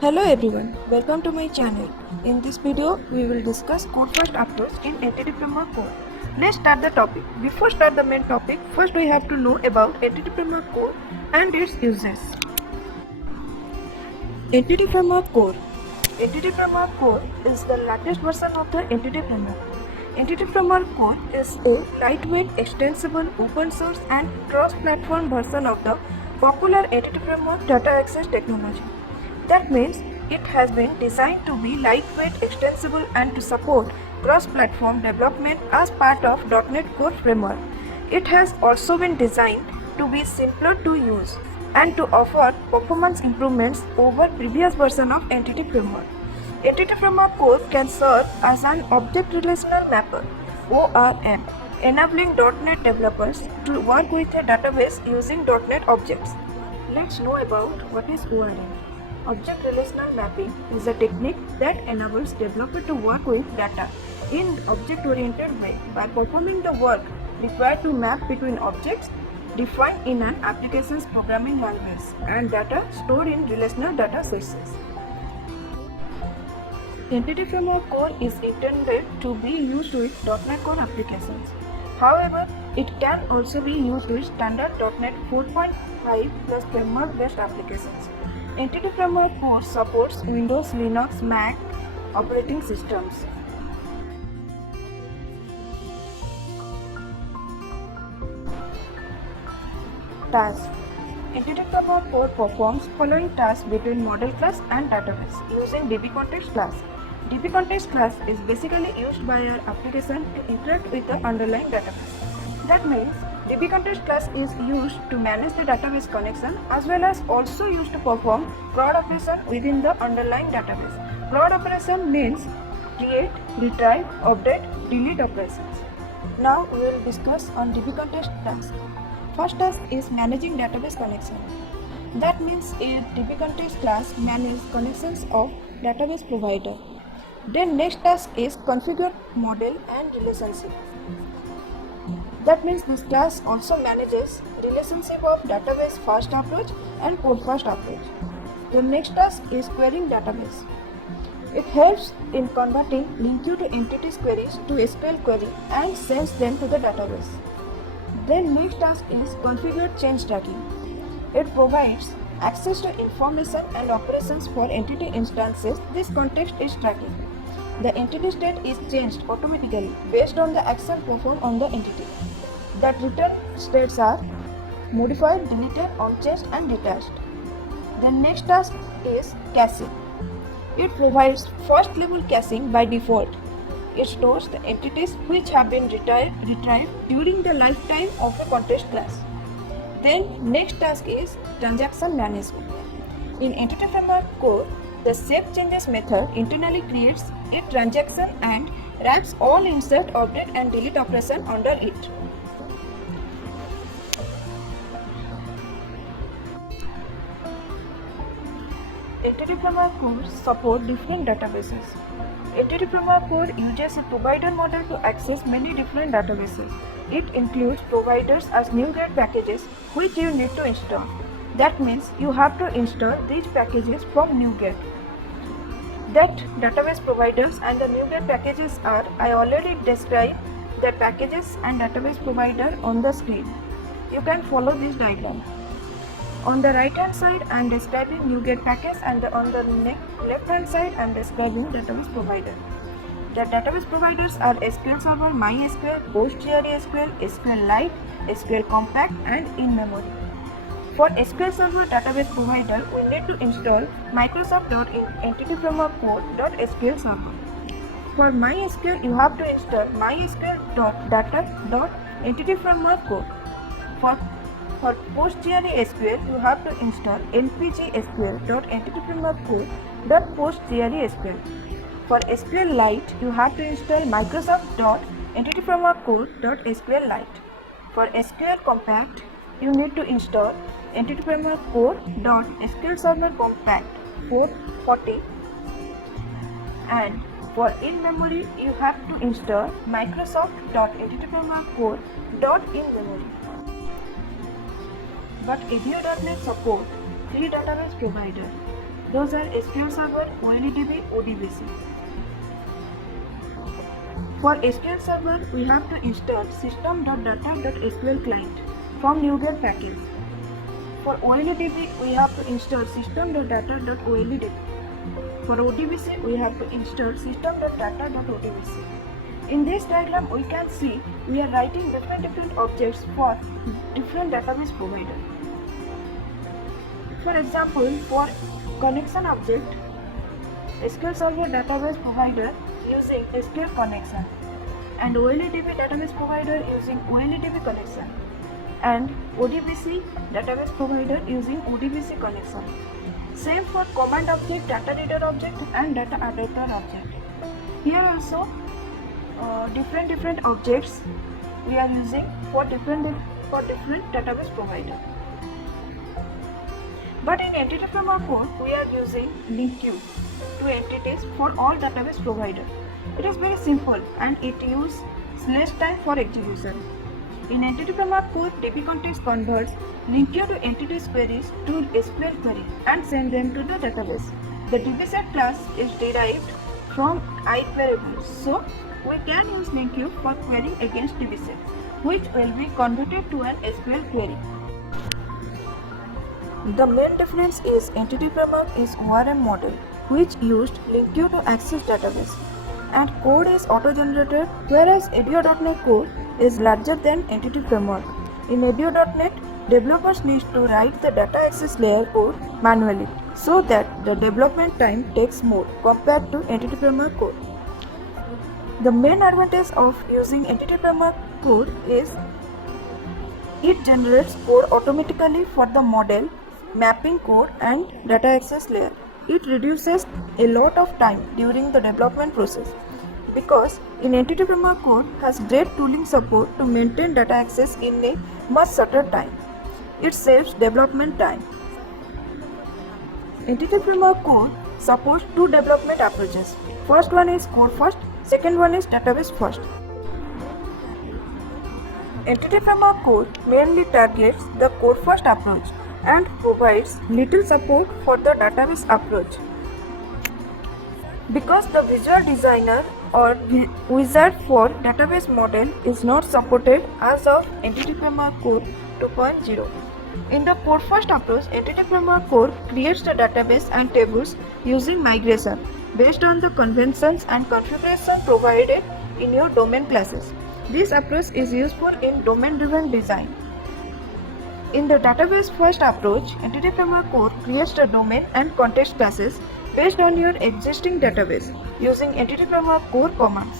Hello everyone, welcome to my channel. In this video, we will discuss code first approach in Entity Framework Core. Let's start the topic. Before start the main topic, first we have to know about Entity Framework Core and its uses. Entity Framework Core. Entity Framework Core is the latest version of the Entity Framework. Entity Framework Core is a lightweight, extensible, open source and cross-platform version of the popular Entity Framework data access technology. That means it has been designed to be lightweight, extensible and to support cross-platform development as part of .NET Core framework. It has also been designed to be simpler to use and to offer performance improvements over previous version of Entity Framework. Entity Framework Core can serve as an Object Relational Mapper (ORM), enabling .NET developers to work with a database using .NET objects. Let's know about what is ORM. Object Relational Mapping is a technique that enables developer to work with data in object-oriented way by performing the work required to map between objects defined in an application's programming language and data stored in relational data sources. Entity Framework Core is intended to be used with .NET Core applications. However, it can also be used with standard .NET 4.5 plus framework-based applications. Entity Framework Core supports Windows, Linux, Mac operating systems. Tasks. Entity Framework Core performs following tasks between model class and database using DBContext class. DBContext class is basically used by our application to interact with the underlying database. That means DBContext class is used to manage the database connection as well as also used to perform CRUD operation within the underlying database. CRUD operation means create, retrieve, update, delete operations. Now we will discuss on DBContext task. First task is managing database connection. That means a DBContext class manages connections of database provider. Then next task is configure model and relationship. That means this class also manages relationship of database first approach and code first approach. The next task is querying database. It helps in converting LINQ to entities queries to SQL query and sends them to the database. Then next task is configure change tracking. It provides access to information and operations for entity instances this context is tracking. The entity state is changed automatically based on the action performed on the entity. That return states are modified, deleted, unchanged and detached. The next task is caching. It provides first level caching by default. It stores the entities which have been retrieved during the lifetime of a context class. Then next task is transaction management. In Entity Framework Core, the save changes method internally creates a transaction and wraps all insert, update and delete operation under it. Entity Framework Core support different databases. Entity Framework Core uses a provider model to access many different databases. It includes providers as NuGet packages which you need to install. That means you have to install these packages from NuGet. That database providers and the NuGet packages are, I already described the packages and database provider on the screen. You can follow this diagram. On the right hand side I am describing NuGet package and on the left hand side I am describing database provider. The database providers are SQL Server, MySQL, PostgreSQL, SQLite, SQL Compact and in-memory. For SQL Server database provider, we need to install Microsoft.Entity Framework Core.SQL Server. For MySQL, you have to install MySQL.Data.Entity Framework Core. For PostgreSQL, you have to install npgsql.entity framework core.postgresql. For SQLite, you have to install Microsoft.Entity Framework Core.SQLite. For SQL Compact, you need to install Entity Framework Core.SQL Server Compact 440. And for in-memory, you have to install Microsoft.Entity Framework Core.in-memory. But ADO.NET support 3 database providers. Those are SQL Server, OLEDB, ODBC. For SQL Server, we have to install system.data.sql client from NuGet package. For OLEDB, we have to install system.data.OLEDB. For ODBC, we have to install system.data.ODBC. In this diagram, we can see we are writing different objects for different database provider. For example, for connection object, SQL Server database provider using SQL connection, and OLEDB database provider using OLEDB connection, and ODBC database provider using ODBC connection. Same for command object, data reader object, and data adapter object. Here also different objects we are using for different database provider. But in Entity Framework Core, we are using link queue to entities for all database provider. It is very simple and it uses less time for execution. In Entity Framework Core, dbcontext converts link queue to entities queries to SQL query and send them to the database. The dbset class is derived from iQueryable, so we can use link queue for querying against dbset, which will be converted to an SQL query. The main difference is Entity Framework is ORM model, which used link queue to access database, and code is auto-generated, whereas ADO.NET code is larger than Entity Framework. In ADO.NET, developers need to write the data access layer code manually, so that the development time takes more compared to Entity Framework code. The main advantage of using Entity Framework code is it generates code automatically for the model, mapping code, and data access layer. It reduces a lot of time during the development process because in Entity Framework code has great tooling support to maintain data access in a much shorter time. It saves development time. Entity Framework code supports two development approaches. First one is code first, second one is database first. Entity Framework code mainly targets the code first approach and provides little support for the database approach. Because the Visual Designer or wizard for database model is not supported as of Entity Framework Core 2.0. In the code first approach, Entity Framework Core creates the database and tables using migration based on the conventions and configuration provided in your domain classes. This approach is useful in domain-driven design. In the database first approach, Entity Framework Core creates the domain and context classes based on your existing database using Entity Framework Core commands.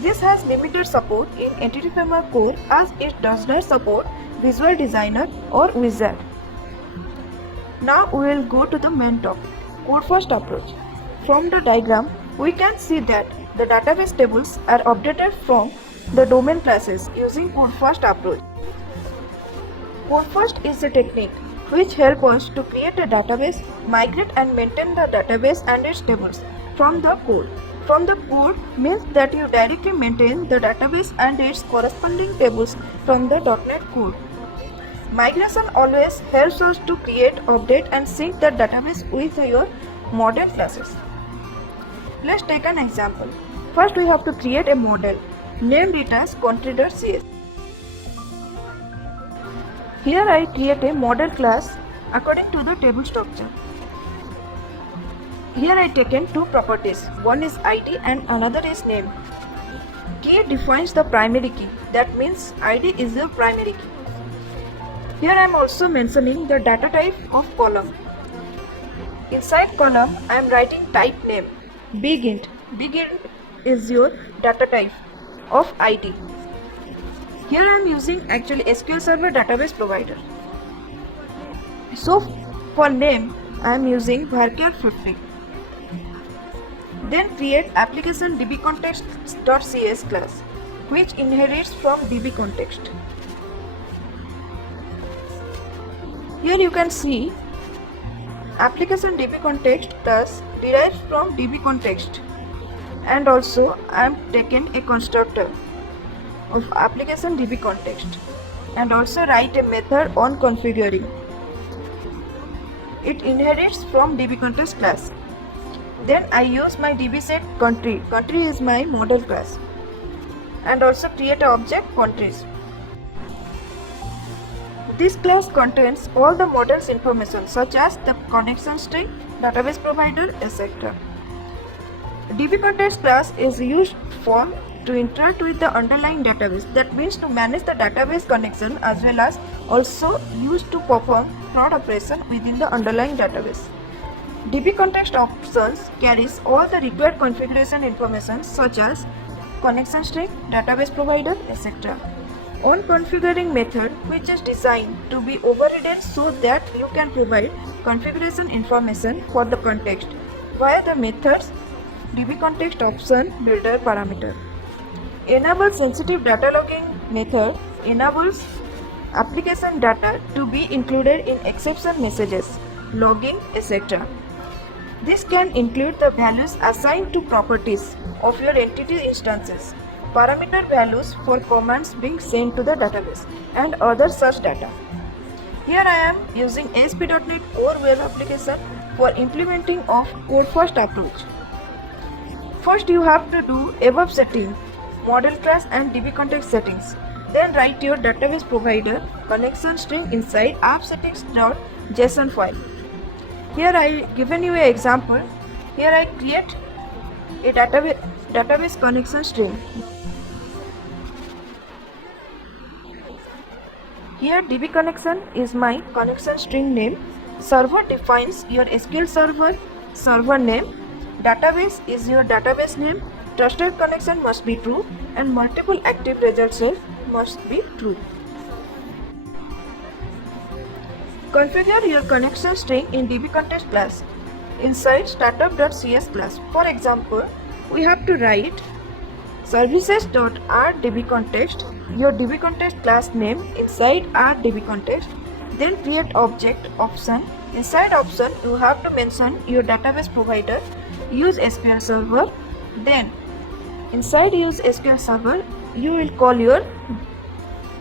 This has limited support in Entity Framework Core as it does not support Visual Designer or Wizard. Now we will go to the main topic, code first approach. From the diagram, we can see that the database tables are updated from the domain classes using code first approach. Code first is a technique which helps us to create a database, migrate and maintain the database and its tables from the code. From the code means that you directly maintain the database and its corresponding tables from the .NET code. Migration always helps us to create, update and sync the database with your model classes. Let's take an example. First we have to create a model, named it as CountryCS. Here I create a model class according to the table structure. Here I taken two properties, one is ID and another is name. Key defines the primary key, that means ID is the primary key. Here I am also mentioning the data type of column. Inside column I am writing type name, BigInt. BigInt is your data type of ID. Here I am using actually SQL Server database provider. So for name I am using varchar50. Then create application dbcontext.cs class which inherits from dbcontext. Here you can see application dbcontext class derives from dbcontext, and also I am taken a constructor of application dbcontext and also write a method on configuring. It inherits from DBContext class. Then I use my DBSet country. Country is my model class. And also create an object countries. This class contains all the model's information such as the connection string, database provider, etc. DBContext class is used to interact with the underlying database. That means to manage the database connection as well as also used to perform fraud operation within the underlying database. DBContext options carries all the required configuration information such as connection string, database provider, etc. On configuring method which is designed to be overridden so that you can provide configuration information for the context via the methods DBContext option builder parameter. Enable sensitive data logging method enables application data to be included in exception messages, logging, etc. This can include the values assigned to properties of your entity instances, parameter values for commands being sent to the database, and other such data. Here I am using ASP.NET Core Web Application for implementing of Core First approach. First you have to do above setting, model class and DBContext settings. Then write your database provider connection string inside appsettings.json file. Here I given you an example. Here I create a database connection string. Here DB connection is my connection string name. Server defines your SQL server name. Database is your database name. Trusted connection must be true and multiple active results must be true. Configure your connection string in DBContext class inside startup.cs class. For example, we have to write services.rDBContext, your DBContext class name inside rDBContext, then create object option. Inside option, you have to mention your database provider, use SQL Server, then inside use SQL Server, you will call your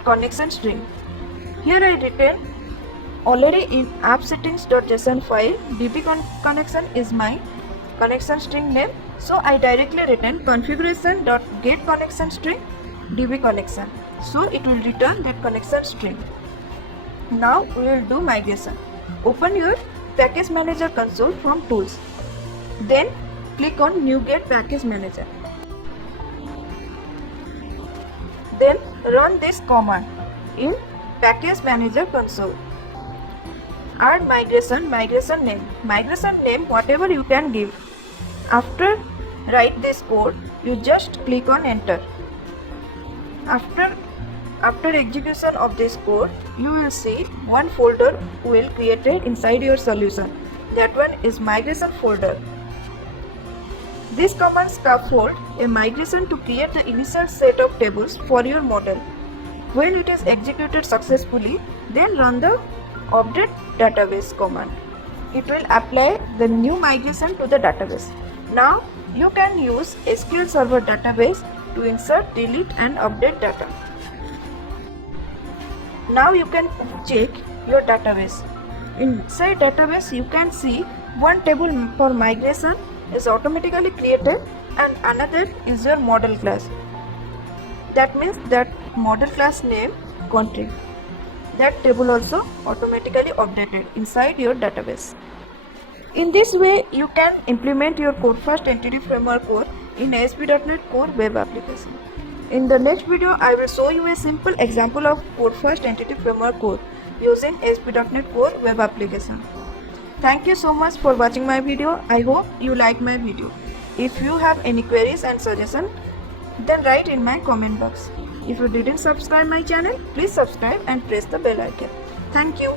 connection string. Here I written already in appsettings.json file, DBConnection is my connection string name. So I directly written configuration.getConnectionString DBConnection. So it will return that connection string. Now we will do migration. Open your package manager console from tools. Then click on NuGet package manager. Then run this command in package manager console. Add migration name. Migration name whatever you can give. After write this code, you just click on enter. After execution of this code, you will see one folder will created inside your solution. That one is migration folder. This command scaffold a migration to create the initial set of tables for your model. When it is executed successfully, then run the update database command. It will apply the new migration to the database. Now you can use SQL Server database to insert, delete and update data. Now you can check your database. Inside database you can see one table for migration is automatically created and another is your model class. That means that model class name country. That table also automatically updated inside your database. In this way, you can implement your Core First Entity Framework Core in ASP.NET Core Web Application. In the next video, I will show you a simple example of Core First Entity Framework Core using ASP.NET Core Web Application. Thank you so much for watching my video. I hope you like my video. If you have any queries and suggestions, then write in my comment box. If you didn't subscribe my channel, please subscribe and press the bell icon. Thank you.